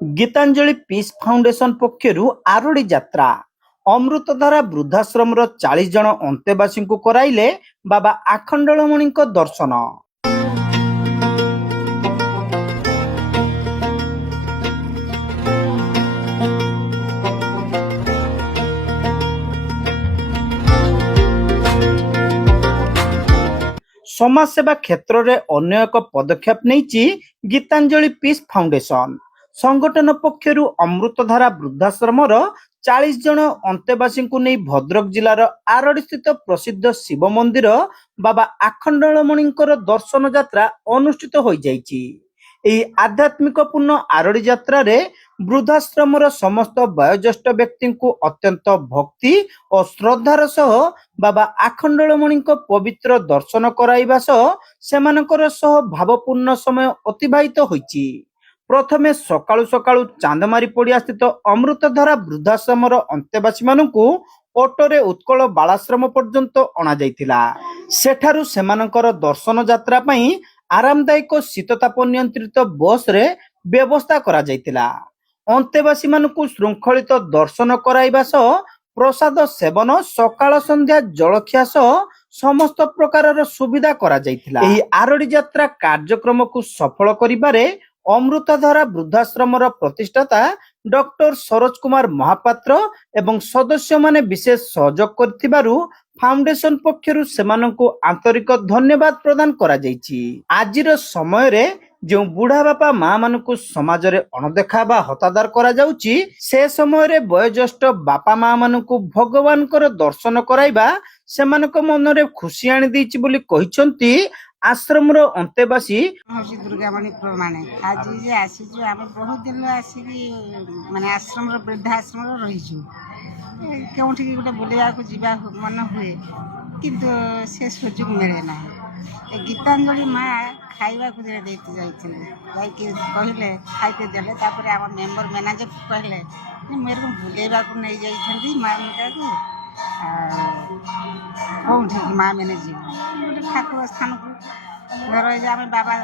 Geetanjali peace foundation पक्षरु आरोड़ी यात्रा अमृतधारा वृद्धाश्रम 40 जन अंतेवासी को कराइले बाबा आखंडलमणि दर्शन। समाज सेवा क्षेत्र में अन्य एक पदक्षेप नहीं गीतांजलि पीस फाउंडेशन संगठन पक्षरु अमृतधारा वृद्धाश्रम 40 जन अंतेवासी को नहीं भद्रक जिलार आरडी स्थित प्रसिद्ध शिव मंदिर बाबा आखंडलमणि दर्शन यात्रा अनुष्ठित हो जाइछि। एही आध्यात्मिक पूर्ण आरडी यात्रा रे वृद्धाश्रम समस्त वयोज्येष्ठ व्यक्ति को अत्यंत भक्ति और श्रद्धार सह बाबा आखंडलमणि पवित्र दर्शन कराइबा सह सेमानकर सह भावपूर्ण समय अतिबाहित होइछि। प्रथमे सकाळु सकाळु चांदमारी पड़िया स्थित अमृतधारा वृद्धाश्रम अंतेवासी मानकु ऑटोरे उत्कल बालाश्रम पर्यंत अणा जाइथिला। सेठारु सेमानकर दर्शन यात्रा पई आरामदायक शीतताप नियंत्रित बस रे व्यवस्था करा जाइथिला। अंतेवासी मानकु श्रृंखलित दर्शन कराइबा सह प्रसाद सेवन सकाळ संध्या जलखिया सह समस्त प्रकार सुविधा करा जाइथिला। एही आरडी यात्रा कार्यक्रम को सफल करिबारे अमृतधारा वृद्धाश्रम प्रतिष्ठाता डॉक्टर सरोज कुमार महापात्र एवं सदस्य माने विशेष सहयोग करथिबारु फाउंडेशन पक्षरु सेमानंकु आंतरिक धन्यवाद प्रदान करा जाइछि। आजिर समय रे जो बुढ़ा बापा माँ मानकु समाज रे अणदेखा बा हतादार करा जाउछि से समय रे वयोज्येष्ठ बापा माँ मानकु भगवान कर दर्शन कराइबा सेमानक मन रे खुशी आनि दैछि बोली कहिसंती आश्रम अंतेवासी दुर्गामणि प्रमाणे आज जे आसीजु आम बहुत दिन आसिकी माने आश्रम वृद्धाश्रम रहीजु केउठी गोटे बुलिया को जीवा मन हुए किंतु से सुযোগ मिले ना। गीतांजलि माँ खाइबा को देते जाइए कहले खाइते देले तापर आम मेंबर मैनेजर कहले मेरे को बुलेवा को नहीं जाइछंती माँ को कौन माँ मैंने जी ठाकुर स्थान को घर आम बाबा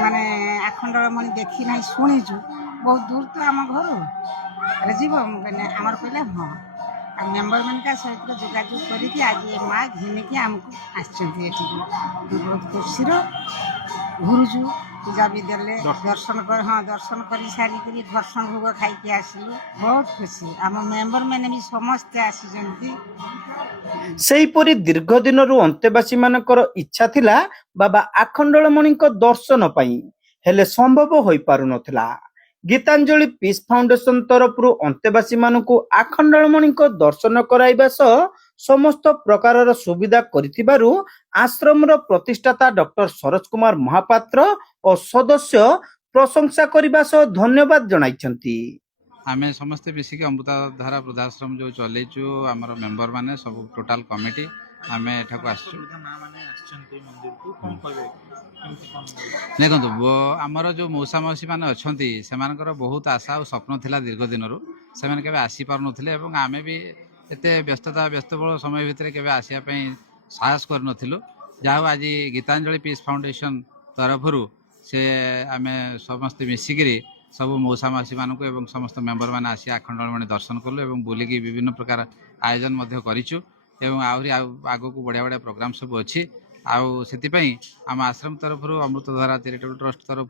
माने आखंडलमणि देखी ना शुणीचु बहुत दूर तो आम घर जीव आमर कहले हाँ मेम्बर मान सहित जोगाजोग करके आज ये माँ घिनिकी आमको आसछंती बहुत खुशी घुरुचु पूजा भी देले दर्शन कर हाँ दर्शन कर सारी दर्शन भोग खाई आसिलु बहुत खुशी आम मेम्बर मैंने भी समस्ते आसी। सेहीपरि दीर्घ दिन अंतेवासी मानकर इच्छा थिला बाबा आखंडलमणि दर्शन पाई हेले संभव होई पारु नथिला। गीतांजलि पीस फाउंडेशन तरफ अंतेवासी मानकु आखंडलमणि दर्शन कराइबा सह समस्त प्रकार सुविधा करिथिबारु आश्रम प्रतिष्ठाता डॉक्टर सरोज कुमार महापात्र और सदस्य प्रशंसा करबा सह धन्यवाद जणाइछंती। आमे समस्त मिसिक अमृतधारा वृद्धाश्रम जो चलेचु आमर मेंबर माने सब टोटाल कमिटी आमे एठा को आसछु देखो आमर जो मौसा मौसी माने अछंती सेमानकर बहुत आशा और स्वप्न थिला दीर्घ दिनरु सेमान केबे आसी पार नथिले एवं आमे भी एते व्यस्तबहुल समय भितर केबे आसिया पई साहस कर नथिलु जाहो आज गीतांजलि पीस फाउंडेशन तरफरु से आमे समस्त मिसिकरी सब मौसा मासी मानक एवं समस्त मेंबर मैंने आसी आखंडलमणि दर्शन कलु एवं बुलिकी विभिन्न प्रकार आयोजन मध्य करिछु एवं आहरी आगो को बढ़िया बढ़िया प्रोग्राम सब अच्छी आउ आम आश्रम तरफ अमृतधारा चैरिटेबल ट्रस्ट तरफ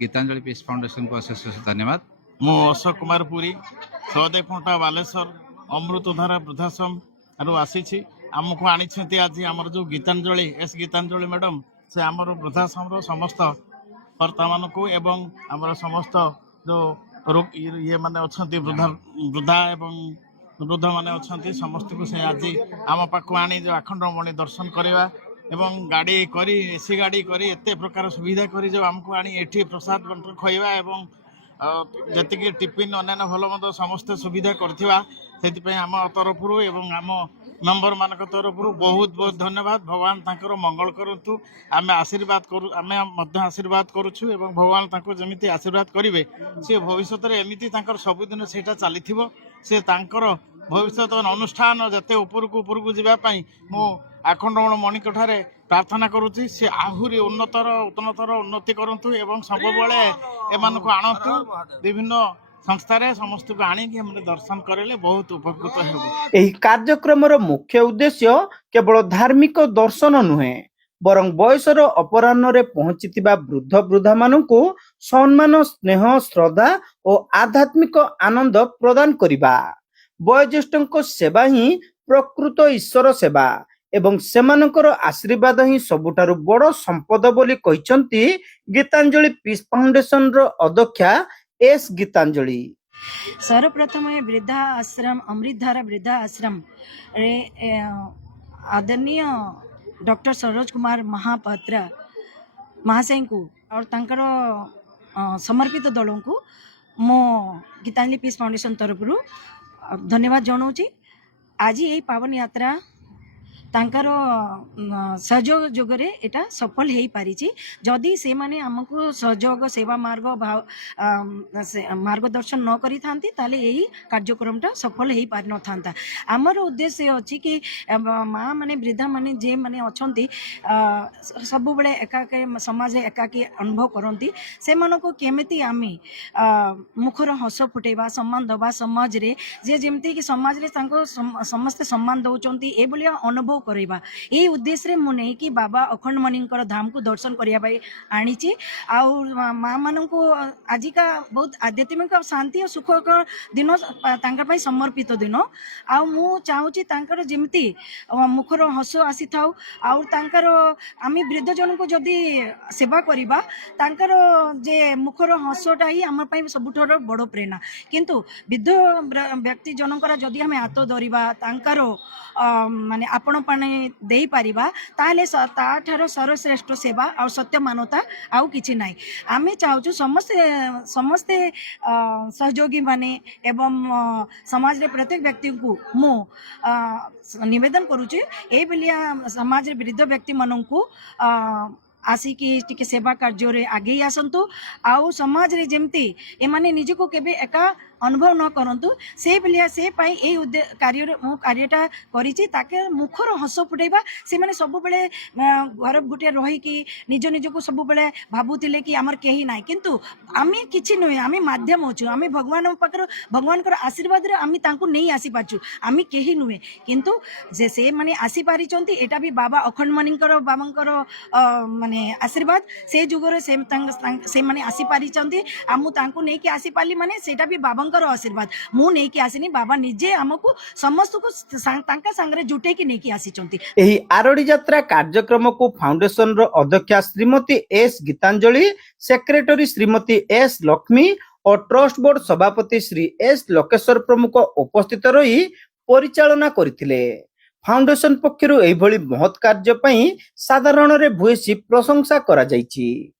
गीतांजलि पीस फाउंडेशन को अशेष धन्यवाद। मु अशोक कुमार पुरी सौदेफुंटा बालेश्वर अमृतधारा वृद्धाश्रम आसी आमको आनी आज आमर जो गीतांजलि गीतांजलि मैडम से आमर वृद्धाश्रम समस्त कर्ता मान को एवं आमर समस्त जो ये माने अच्छी वृद्धा एवं वृद्ध माने अच्छी समस्त को से आज आम पाक आनी जो आखंडलमणि दर्शन करवा एवं गाड़ी करी एसी गाड़ी करी एते प्रकार सुविधा करी जो आमको आनी एठी प्रसाद बंटन खइबा एवं जतिक टिफिन अन्य भल मत समस्त सुविधा करथिबा सेति आम तरफ एवं आम मेंबर मान तरफ बहुत बहुत धन्यवाद। भगवान तांकर मंगल करंतु आमे आशीर्वाद करू आमे मध्य आशीर्वाद करूछु एवं भगवान तांको जमिति आशीर्वाद करिवे से भविष्यत रे एमिति तांकर सबुदिन सेटा चलीथिबो से तांकर भविष्यत अनुष्ठान जते ऊपर को जीवा पई मो आखंडलमणि ठारे ପ୍ରାର୍ଥନା କରୁଛି ସେ ଆହୁରି ଉନ୍ନତି କରନ୍ତୁ ଏବଂ ସବୁବେଳେ ଏମାନଙ୍କୁ ଆଣନ୍ତୁ ବିଭିନ୍ନ ସଂସ୍ଥାରେ ସମସ୍ତଙ୍କୁ ଆଣିକି ଏମାନେ ଦର୍ଶନ କରିଲେ ବହୁତ ଉପକୃତ ହେବୁ। ଏହି କାର୍ଯ୍ୟକ୍ରମର ମୁଖ୍ୟ ଉଦ୍ଦେଶ୍ୟ କେବଳ ଧାର୍ମିକ ଦର୍ଶନ ନୁହେଁ, ବରଂ ବୟସର ଅପରାହ୍ନରେ ପହଞ୍ଚିଥିବା ବୃଦ୍ଧ ବୃଦ୍ଧାମାନଙ୍କୁ ସମ୍ମାନ, ସ୍ନେହ, ଶ୍ରଦ୍ଧା ଓ ଆଧ୍ୟାତ୍ମିକ ଆନନ୍ଦ ପ୍ରଦାନ କରିବା। ବୟୋଜ୍ୟେଷ୍ଠଙ୍କ ସେବା ହିଁ ପ୍ରକୃତ ଈଶ୍ୱର ସେବା ଏବଂ ସେମାନଙ୍କର ଆଶୀର୍ବାଦ ହିଁ ସବୁଠାରୁ ବଡ଼ ସମ୍ପଦ ବୋଲି କହିଛନ୍ତି ଗୀତାଞ୍ଜଳି ପିସ୍ ଫାଉଣ୍ଡେସନର ଅଧ୍ୟକ୍ଷା एस गीतांजलि। सर्वप्रथम वृद्धा आश्रम अमृतधारा वृद्धा आश्रम रे आदरणीय डॉक्टर सरोज कुमार महापात्र महाशय को और तांकर समर्पित दल को मो गीतांजलि पीस फाउंडेशन तरफ धन्यवाद जनाऊँगी। आज यही पावन यात्रा तांकर सहयोग जोगरे एटा सफल हो पारी। जदि से माने आमको सहयोग सेवा मार्गदर्शन न करी थांती ताले यही कार्यक्रमटा सफल हो पारि न थांता। आमर उद्देश्य अच्छी कि माँ माने वृद्धा माने जे माने अछंती सब बेले एकाकी समाज एकाकी अनुभव करती से मानको केमिति आमे मुखर हस फुटेबा सम्मान दबा समाज रे जे जेमती कि समाज रे तांको समस्त सम्मान दउचंती ए बलिया अनुभव करैबा ए उद्देश्य रे मुने कि बाबा अखंडमणिंकर धाम को दर्शन करिया भाई आनीची। आउ माँ माननको आजिका बहुत आध्यात्मिक शांति और सुख दिन तांकर भाई समर्पित दिन। आउ मु चाहूची तांकर जेमती मुखर हस आसी थाउ आउ तांकर आमी वृद्ध जन को जदि सेवा करिबा तांकर जे मुखर हसटा ही आम पाई सबुठार बड़ प्रेरणा। किंतु वृद्ध व्यक्ति जनकर जदि आम हाथ धरिबा तांकर माने आपण पाने दे पारिबा ताले ताठार सर्वश्रेष्ठ सेवा और सत्य मानवता आउ किछि नाही। आमे चाहूछु समस्ते सहयोगी माने एवं समाज रे प्रत्येक व्यक्ति को मु निवेदन करूची ए बेलिया समाज रे वृद्ध व्यक्ति माननकु आसिकी टिके सेवा कार्य रे आगे आसंतु आउ समाज रे जेमती एमाने निजको केबे एका अनुभव न करंतु से बेलिया से पाई ए कार्यटा करिछि ताके मुखर हस फुटेबा से माने सब बेले घर गुटे रही कि निज निजको सब बेले भाबुतिले कि आमर केही नाही। किंतु आमी किछि नय आमी माध्यम होछु आमी भगवान पाकर भगवानकर आशीर्वाद रे आमी तांको नहीं आसी पाछु आमी केही नुहे। किंतु जे से माने आसी पारिचंती एटा भी बाबा अखंडमणिंकर बाबांकर माने आशीर्वाद से जुगरे से माने आसी पारिचंती आमु तांको नै कि आसी पाली माने सेटा भी बाबा आशीर्वाद मु नहीं कि आसिनी बाबा निजे हमको समस्त को तांका संगरे जुटे कि नहीं कि आसीचंती। एही आरोडी यात्रा कार्यक्रम को फाउंडेशन रो अध्यक्षा Shrimati S Geetanjali, secretary Shrimati S Lakshmi और ट्रस्ट बोर्ड सभापति श्री एस लोकेश्वर प्रमुख उपस्थित रही परिचालना करथिले। फाउंडेशन पक्षरु एही भली महत् कार्य पई साधारण रे भूयसी प्रशंसा करा जायछि।